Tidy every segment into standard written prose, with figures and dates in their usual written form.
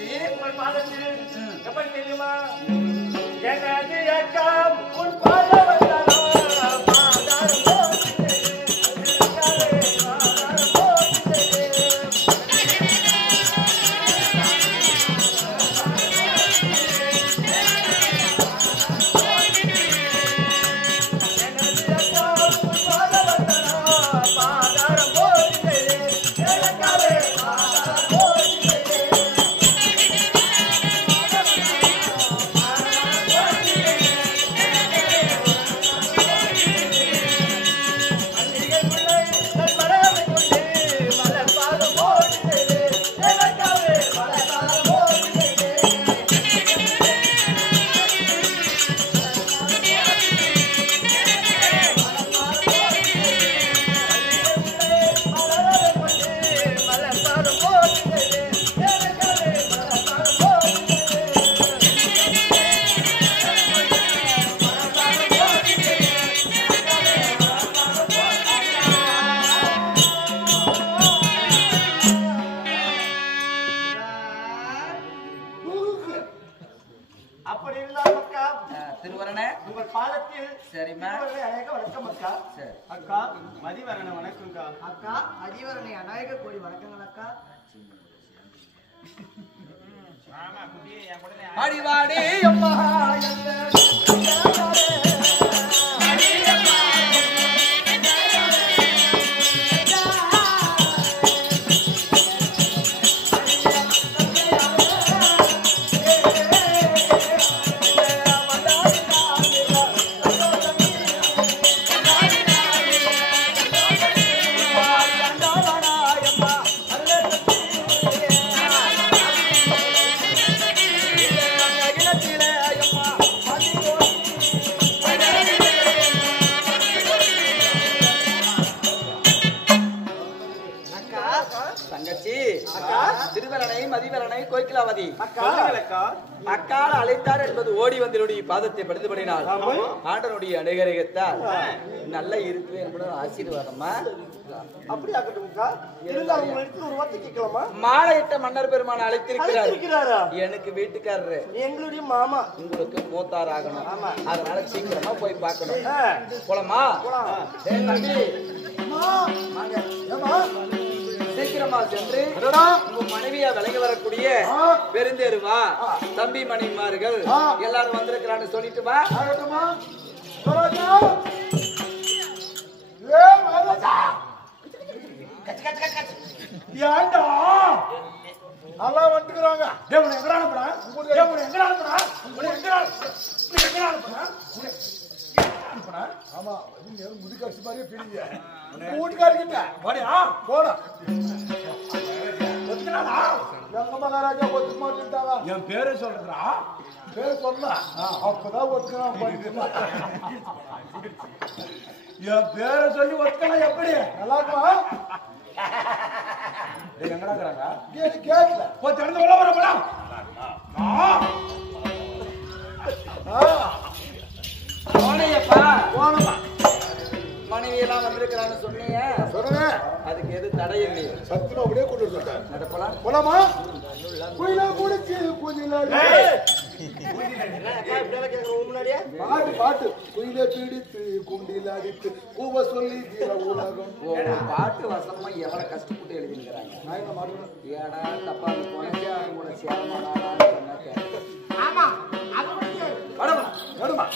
உங்கள் பாதத்தில் எப்படி தெரியுமா எனது அக்கம் உன் பாதவந்தாரோ அக்கா மதிவரண வணக்கம்க்கா. அக்கா அதிவரணை அநாயக கோடி வணக்கங்கள் அக்கா. அடிவாடி அம்மா அக்கால அழைத்தார் என்பது ஓடி வந்தனுடைய பாதத்தை படுத்துபடினால் ஆண்டனுடைய அனுகிரகத்தால் நல்ல இருப்பேன் என்பது ஆசீர்வாதமா. அப்படி ஆகட்டும்க்கா. மாலையிட்ட மன்னர் பெருமான அழைத்திருக்கிறார். எனக்கு வீட்டுக்காரரு எங்களுடைய மாமா, உங்களுக்கு மூத்தார் ஆகணும். அதனால சீக்கிரமா போய் பார்க்கணும். போலாமா? சீக்கிரமா சென்று உங்க மனைவியா விலகி வரக்கூடிய பெருந்தேருவா தம்பி மணிமார்கள் எல்லாரும் வந்திருக்கிறான்னு சொல்லிட்டு வா. எல்லாம் வந்துக்கிறாங்க. ஆமா முதுகாட்சி மாதிரியே பிடிங்க வீட்டுக்காரிக்கிட்ட போடா. எங்க மகாராஜா ஒத்துக்க மாட்டேன்ட்டாங்க. என் பேரை சொல்றா, பேரு சொன்னா அப்பதான் ஒத்துக்கலாம். என் பேரை சொல்லி ஒத்துக்கலாம். எப்படி நல்லா இருக்குமா? எங்கடா கேட்கல போ திறந்து உள்ள வர போலாம். மனைவி எல்லாம் வந்திருக்கிறான்னு சொன்னீங்க. சொல்றேன், அதுக்கு எது தடை இல்லையே. சத்தியமா அப்படியே கொண்டு சொல்றேன். நடப்பலாம். போலாமா? குயில குடிச்சு பாட்டு பாட்டு குயில பிடித்து குண்டில் அடித்து பூவ சொல்லி உலகம். பாட்டு வசனமா எவ்வளவு கஷ்டப்பட்டு எழுதிருக்கிறாங்க. ஏடா தப்பா போனே கூட சேரமாடான்னு சொன்னாக்க. ஆமா அது வருமா வருமா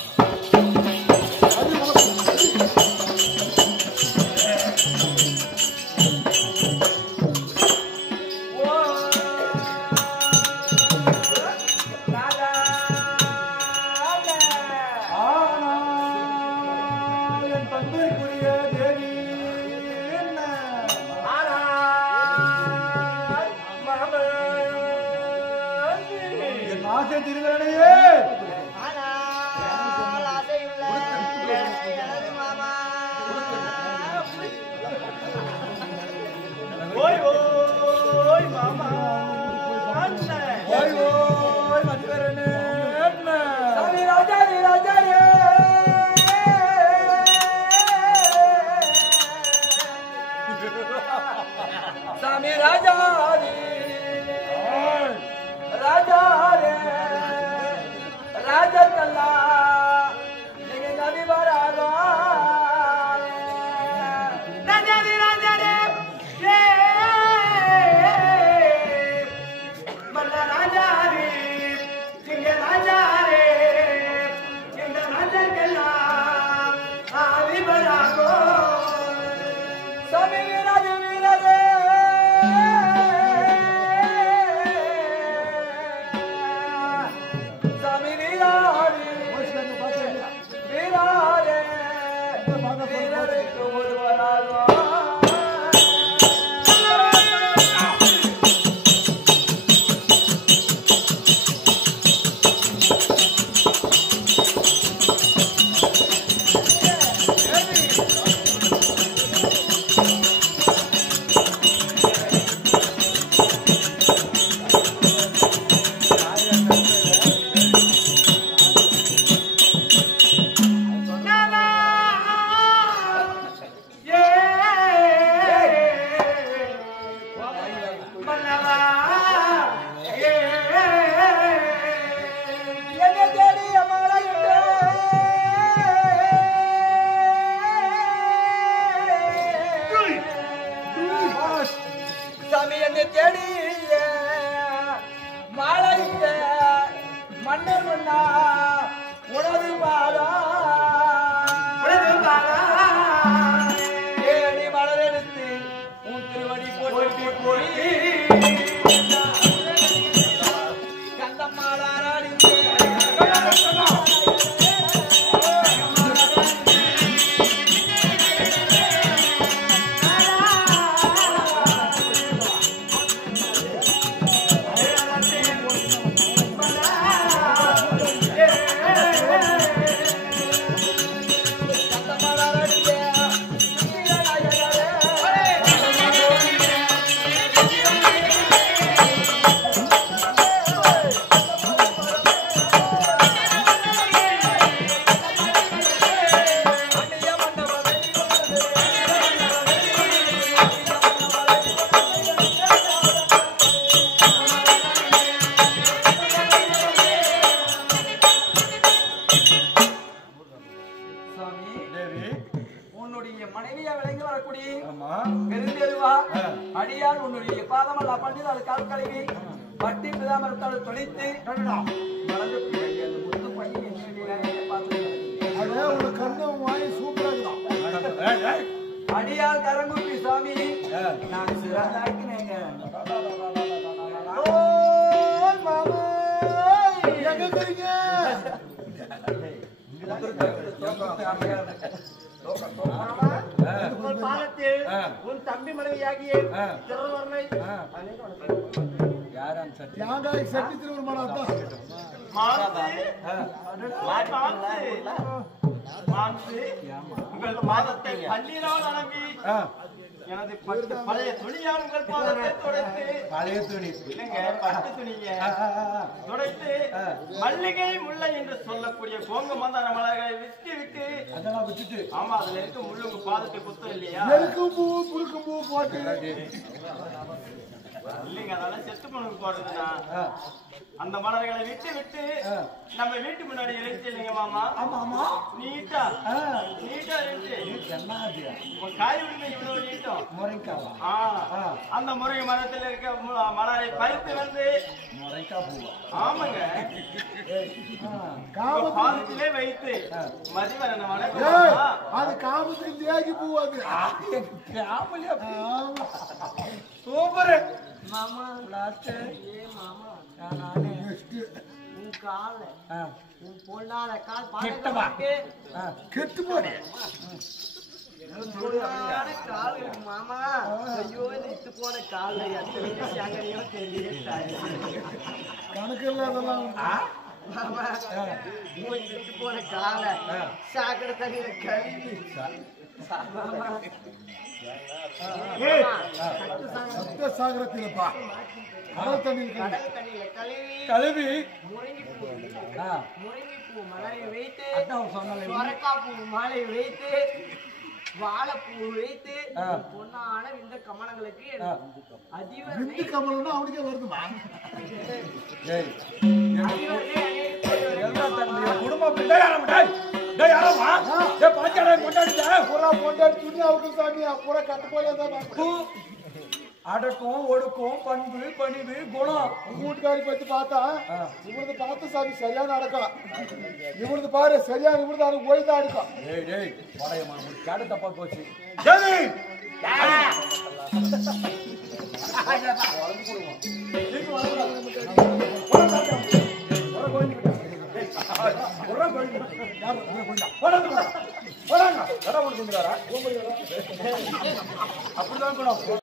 அடியால் கரங்குப்பி சாமி நான் சிறந்தாக்கினேங்க. உன் தம்பி மனைவியாகிய திருவர்ணை சட்டி திருவருமான உங்கள் பாதத்தை பள்ளியினால் அனுப்பி எனது பழைய துணியால் உங்கள் பாதத்தை துடைத்து பழைய துணி இல்லைங்க பட்டு துணிங்க துடைத்து மல்லிகை முல்லை என்று சொல்லக்கூடிய கோங்க மந்தார மலர்களை விட்டு அதெல்லாம் விட்டுட்டு ஆமா அதுல இருக்க முள்ளு உங்க பாதத்தை குத்தம் இல்லையா எருக்கும் பூ புழுக்கும் பூ போட்டு இல்லைங்க அதெல்லாம் செத்து மனுக்கு போடுறதுன்னா அந்த மலர்களை விட்டு நம்ம வீட்டு முன்னாடி இறைச்சி இல்லைங்க மாமா ஆமா ஆமா நீட்டா இறைச்சி உன் காய் விடுங்க இவ்வளவு நீட்டம் முறைக்காவா அந்த முருங்கை மரத்தில் இருக்க மலரை பறித்து வந்து முறைக்கா பூவா ஆமாங்க பாதத்திலே வைத்து மதிவரன வணக்கம் அது காமத்துக்கு தேகி பூ அது சூப்பர் மாமா லாஸ்ட் மாமா நானே உன் கால உன் பொண்ணால கால் பாட்டு கெட்டு போறேன் கால் மாமா ஐயோ இட்டு போன கால் எத்தனையோ தெரியல கணக்கு இல்லாதெல்லாம் மாமா இட்டு போன கால சாக்கடை தண்ணியில கழுவி மாமா சப்த சாகரத்திலப்பா கடல் தண்ணியில கழுவி முருங்கி பூ மலரை வைத்து சொரக்காய் பூ மாலை வைத்து வாழைப்பூ வைத்து பொன்னான இந்த கமலங்களுக்கு விந்து கமலம்னா அவனுக்கே வருதுமா குடும்பம் பூரா பொண்டாடி துணி அவருக்கு சாமி பூரா கட்டு போல அடக்கம் ஒடுக்கம் பண்பு பணிவு குணம். உங்க வீட்டுக்காரி பத்தி பார்த்தா இவனது பார்த்து சாமி சரியான அடக்கம். இவனது பாரு சரியான இவனது அது ஓய்தான் அடக்கம். டேய் டேய் படையமா கேட தப்பா போச்சு. அப்படிதான்